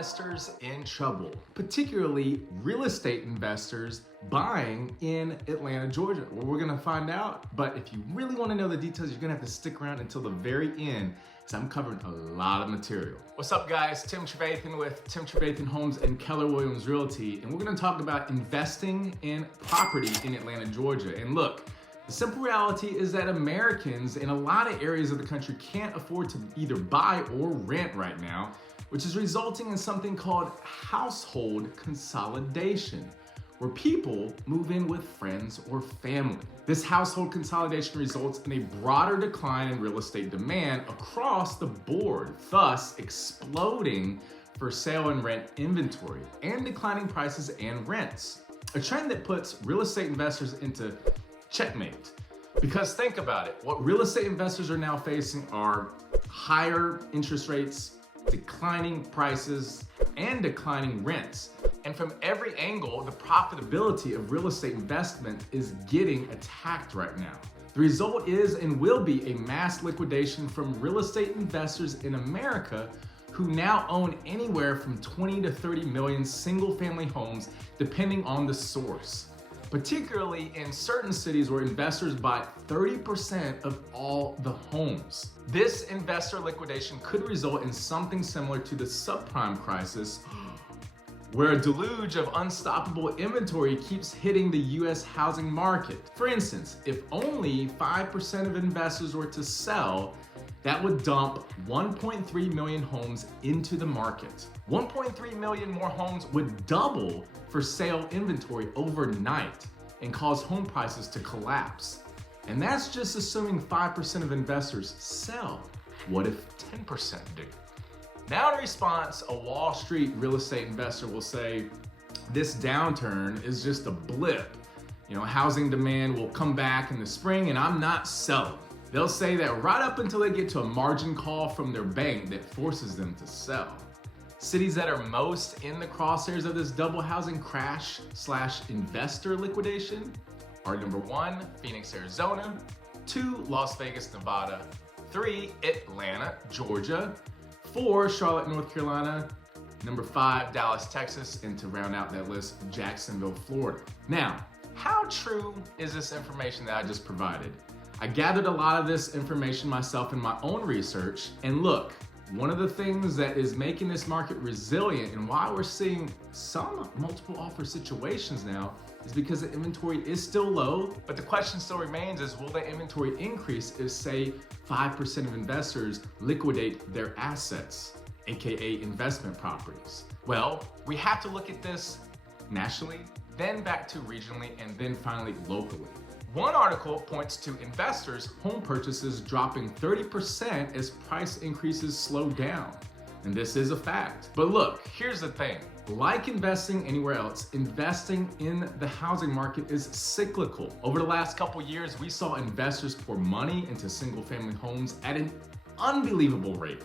investors in trouble, particularly real estate investors buying in Atlanta, Georgia? Well, we're gonna find out, but if you really wanna know the details, you're gonna have to stick around until the very end, because I'm covering a lot of material. What's up, guys? Tim Trevathan with Tim Trevathan Homes and Keller Williams Realty, and we're gonna talk about investing in property in Atlanta, Georgia. And look, the simple reality is that Americans in a lot of areas of the country can't afford to either buy or rent right now, which is resulting in something called household consolidation, where people move in with friends or family. This household consolidation results in a broader decline in real estate demand across the board, thus exploding for sale and rent inventory and declining prices and rents. A trend that puts real estate investors into checkmate. Because think about it, what real estate investors are now facing are higher interest rates, declining prices, and declining rents. And from every angle, the profitability of real estate investment is getting attacked right now. The result is and will be a mass liquidation from real estate investors in America who now own anywhere from 20 to 30 million single-family homes, depending on the source, particularly in certain cities where investors buy 30% of all the homes. This investor liquidation could result in something similar to the subprime crisis, where a deluge of unstoppable inventory keeps hitting the US housing market. For instance, if only 5% of investors were to sell, that would dump 1.3 million homes into the market. 1.3 million more homes would double for sale inventory overnight and cause home prices to collapse. And that's just assuming 5% of investors sell. What if 10% do? Now in response, a Wall Street real estate investor will say, this downturn is just a blip. Housing demand will come back in the spring and I'm not selling. They'll say that right up until they get to a margin call from their bank that forces them to sell. Cities that are most in the crosshairs of this double housing crash / investor liquidation are number 1, Phoenix, Arizona, 2, Las Vegas, Nevada, 3, Atlanta, Georgia, 4, Charlotte, North Carolina, number 5, Dallas, Texas, and to round out that list, Jacksonville, Florida. Now, how true is this information that I just provided? I gathered a lot of this information myself in my own research, and look, one of the things that is making this market resilient and why we're seeing some multiple offer situations now is because the inventory is still low, but the question still remains is, will the inventory increase if, say, 5% of investors liquidate their assets, AKA investment properties? Well, we have to look at this nationally, then back to regionally, and then finally locally. One article points to investors' home purchases dropping 30% as price increases slow down. And this is a fact. But look, here's the thing. Like investing anywhere else, investing in the housing market is cyclical. Over the last couple years, we saw investors pour money into single-family homes at an unbelievable rate.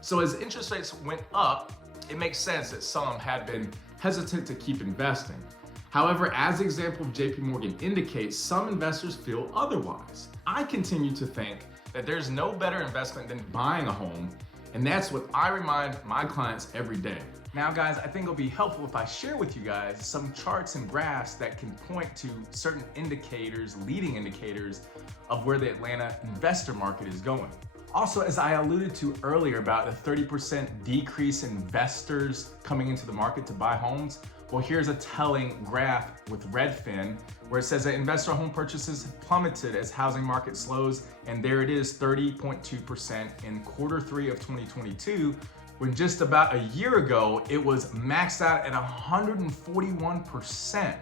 So as interest rates went up, it makes sense that some had been hesitant to keep investing. However, as the example of JP Morgan indicates, some investors feel otherwise. I continue to think that there's no better investment than buying a home, and that's what I remind my clients every day. Now guys, I think it'll be helpful if I share with you guys some charts and graphs that can point to certain indicators, leading indicators of where the Atlanta investor market is going. Also, as I alluded to earlier about the 30% decrease in investors coming into the market to buy homes, well, here's a telling graph with Redfin where it says that investor home purchases have plummeted as housing market slows, and there it is, 30.2% in Q3 of 2022, when just about a year ago, it was maxed out at 141%.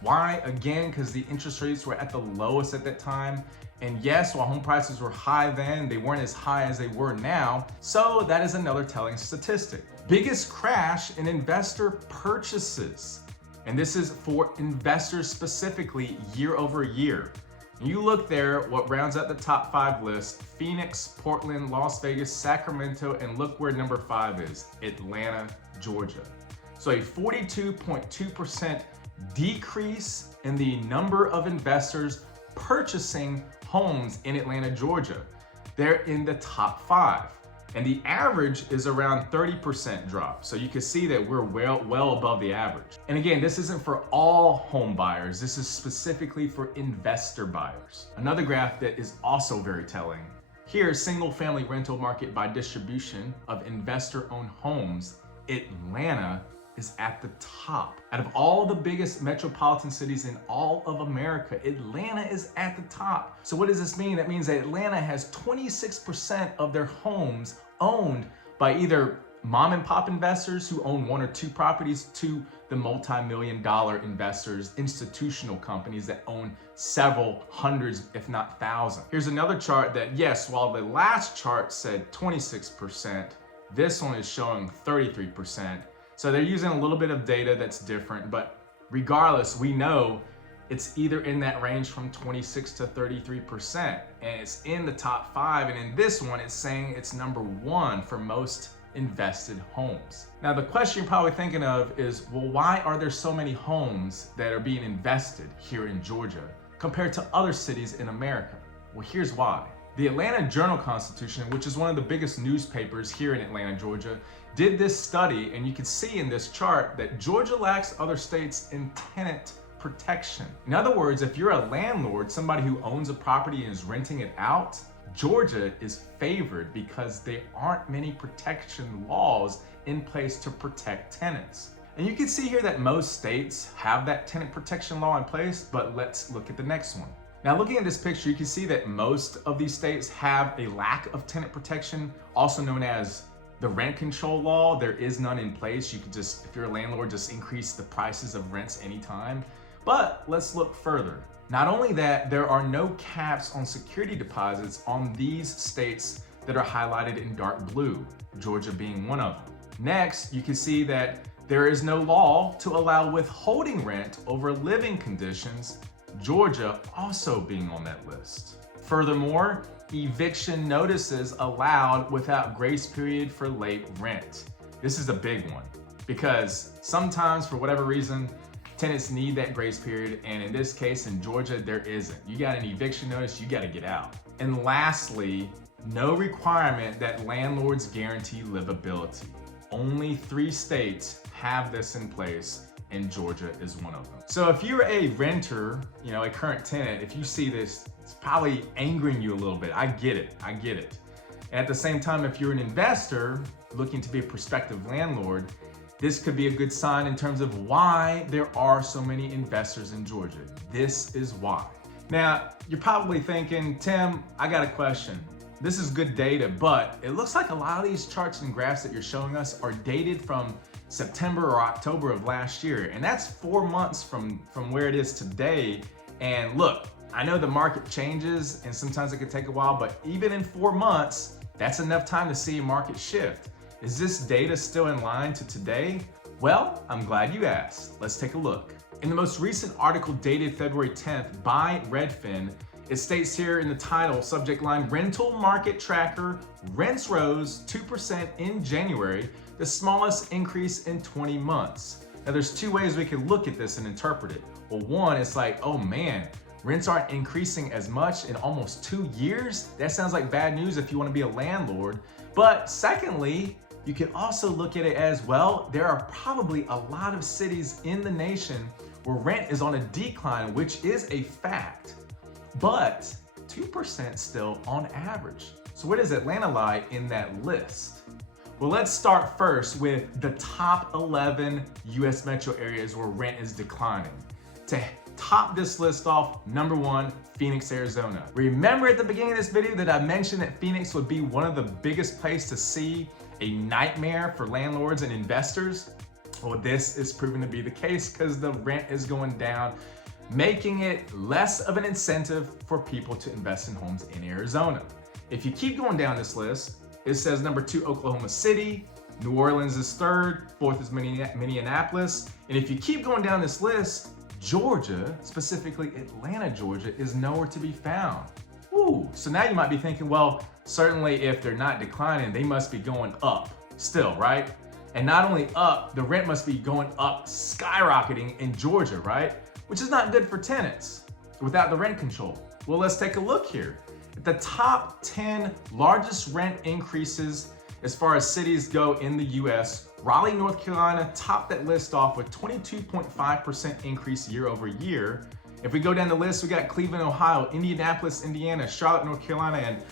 Why? Again, because the interest rates were at the lowest at that time. And yes, while home prices were high then, they weren't as high as they were now. So that is another telling statistic. Biggest crash in investor purchases. And this is for investors specifically year over year. You look there, what rounds out the top 5 list, Phoenix, Portland, Las Vegas, Sacramento, and look where number 5 is, Atlanta, Georgia. So a 42.2% decrease in the number of investors purchasing homes in Atlanta, Georgia. They're in the top 5. And the average is around 30% drop. So you can see that we're well above the average. And again, this isn't for all home buyers. This is specifically for investor buyers. Another graph that is also very telling. Here, single family rental market by distribution of investor-owned homes. Atlanta is at the top. Out of all the biggest metropolitan cities in all of America, Atlanta is at the top. So what does this mean? That means that Atlanta has 26% of their homes owned by either mom and pop investors who own one or two properties to the multi-million-dollar investors, institutional companies that own several hundreds, if not thousands. Here's another chart that, yes, while the last chart said 26%, this one is showing 33%. So they're using a little bit of data that's different, but regardless, we know it's either in that range from 26 to 33%, and it's in the top 5. And in this one, it's saying it's number 1 for most invested homes. Now, the question you're probably thinking of is, well, why are there so many homes that are being invested here in Georgia compared to other cities in America? Well, here's why. The Atlanta Journal-Constitution, which is one of the biggest newspapers here in Atlanta, Georgia, did this study, and you can see in this chart that Georgia lacks other states in tenant protection. In other words, if you're a landlord, somebody who owns a property and is renting it out, Georgia is favored because there aren't many protection laws in place to protect tenants. And you can see here that most states have that tenant protection law in place, but let's look at the next one. Now, looking at this picture, you can see that most of these states have a lack of tenant protection, also known as the rent control law. There is none in place. You could just, if you're a landlord, just increase the prices of rents anytime. But let's look further. Not only that, there are no caps on security deposits on these states that are highlighted in dark blue, Georgia being one of them. Next, you can see that there is no law to allow withholding rent over living conditions, Georgia also being on that list. Furthermore, eviction notices allowed without grace period for late rent. This is a big one because sometimes, for whatever reason, tenants need that grace period, and in this case, in Georgia, there isn't. You got an eviction notice, you got to get out. And lastly, no requirement that landlords guarantee livability. Only 3 states have this in place, and Georgia is one of them. So if you're a renter, a current tenant, if you see this, it's probably angering you a little bit. I get it. And at the same time, if you're an investor looking to be a prospective landlord, this could be a good sign in terms of why there are so many investors in Georgia. This is why. Now, you're probably thinking, Tim, I got a question. This is good data, but it looks like a lot of these charts and graphs that you're showing us are dated from September or October of last year. And that's 4 months from where it is today. And look, I know the market changes and sometimes it can take a while, but even in 4 months, that's enough time to see a market shift. Is this data still in line to today? Well, I'm glad you asked. Let's take a look. In the most recent article dated February 10th by Redfin, it states here in the title, subject line, rental market tracker, rents rose 2% in January, the smallest increase in 20 months. Now there's 2 ways we can look at this and interpret it. Well, one, it's like, oh man, rents aren't increasing as much in almost 2 years. That sounds like bad news if you want to be a landlord. But secondly, you can also look at it as, well, there are probably a lot of cities in the nation where rent is on a decline, which is a fact, but 2% still on average. So where does Atlanta lie in that list? Well, let's start first with the top 11 US metro areas where rent is declining. To top this list off, number 1, Phoenix, Arizona. Remember at the beginning of this video that I mentioned that Phoenix would be one of the biggest places to see a nightmare for landlords and investors? Well, this is proven to be the case because the rent is going down, making it less of an incentive for people to invest in homes in Arizona. If you keep going down this list, it says number 2, Oklahoma City, New Orleans is 3rd, 4th is Minneapolis, and if you keep going down this list, Georgia, specifically Atlanta, Georgia, is nowhere to be found. Ooh, so now you might be thinking, well, certainly if they're not declining, they must be going up still, right? And not only up, the rent must be going up, skyrocketing in Georgia, right? Which is not good for tenants without the rent control. Well, let's take a look here. The top 10 largest rent increases As far as cities go in the US, Raleigh, North Carolina topped that list off with 22.5% increase year over year. If we go down the list, we got Cleveland, Ohio, Indianapolis, Indiana, Charlotte, North Carolina, and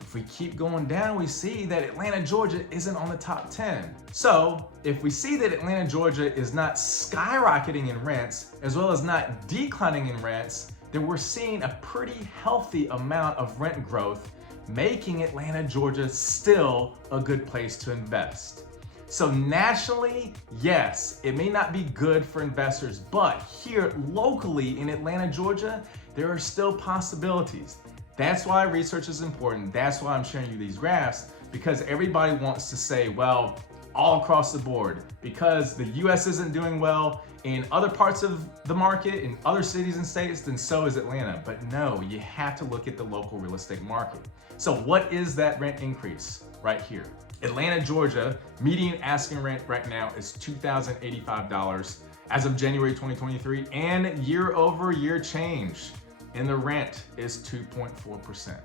if we keep going down, we see that Atlanta, Georgia isn't on the top 10. So if we see that Atlanta, Georgia is not skyrocketing in rents, as well as not declining in rents, then we're seeing a pretty healthy amount of rent growth, making Atlanta, Georgia still a good place to invest. So nationally, yes, it may not be good for investors, but here locally in Atlanta, Georgia, there are still possibilities. That's why research is important. That's why I'm sharing you these graphs, because everybody wants to say, well, all across the board, because the US isn't doing well in other parts of the market, in other cities and states, then so is Atlanta. But no, you have to look at the local real estate market. So what is that rent increase right here? Atlanta, Georgia, median asking rent right now is $2,085 as of January 2023, and year over year change in the rent is 2.4%.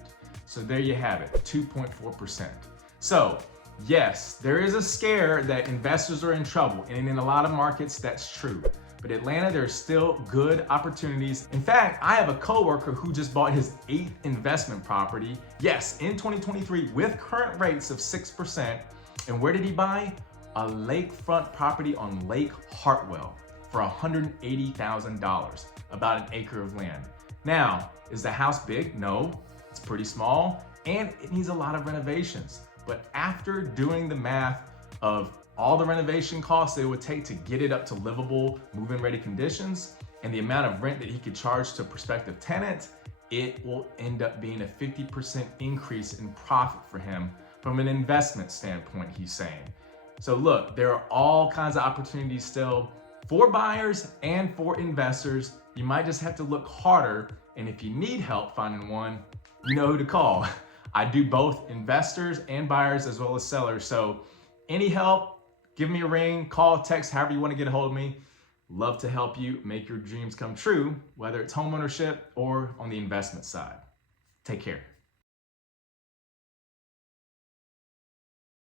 So there you have it, 2.4%. So yes, there is a scare that investors are in trouble, and in a lot of markets that's true. But Atlanta, there's still good opportunities. In fact, I have a coworker who just bought his 8th investment property, yes, in 2023 with current rates of 6%. And where did he buy? A lakefront property on Lake Hartwell for $180,000, about an acre of land. Now, is the house big? No, it's pretty small, and it needs a lot of renovations. But after doing the math of all the renovation costs that it would take to get it up to livable, move-in ready conditions, and the amount of rent that he could charge to prospective tenants, it will end up being a 50% increase in profit for him from an investment standpoint, he's saying. So look, there are all kinds of opportunities still for buyers and for investors. You might just have to look harder, and if you need help finding one, you know who to call. I do both investors and buyers as well as sellers. So any help, give me a ring, call, text, however you want to get a hold of me. Love to help you make your dreams come true, whether it's homeownership or on the investment side. Take care.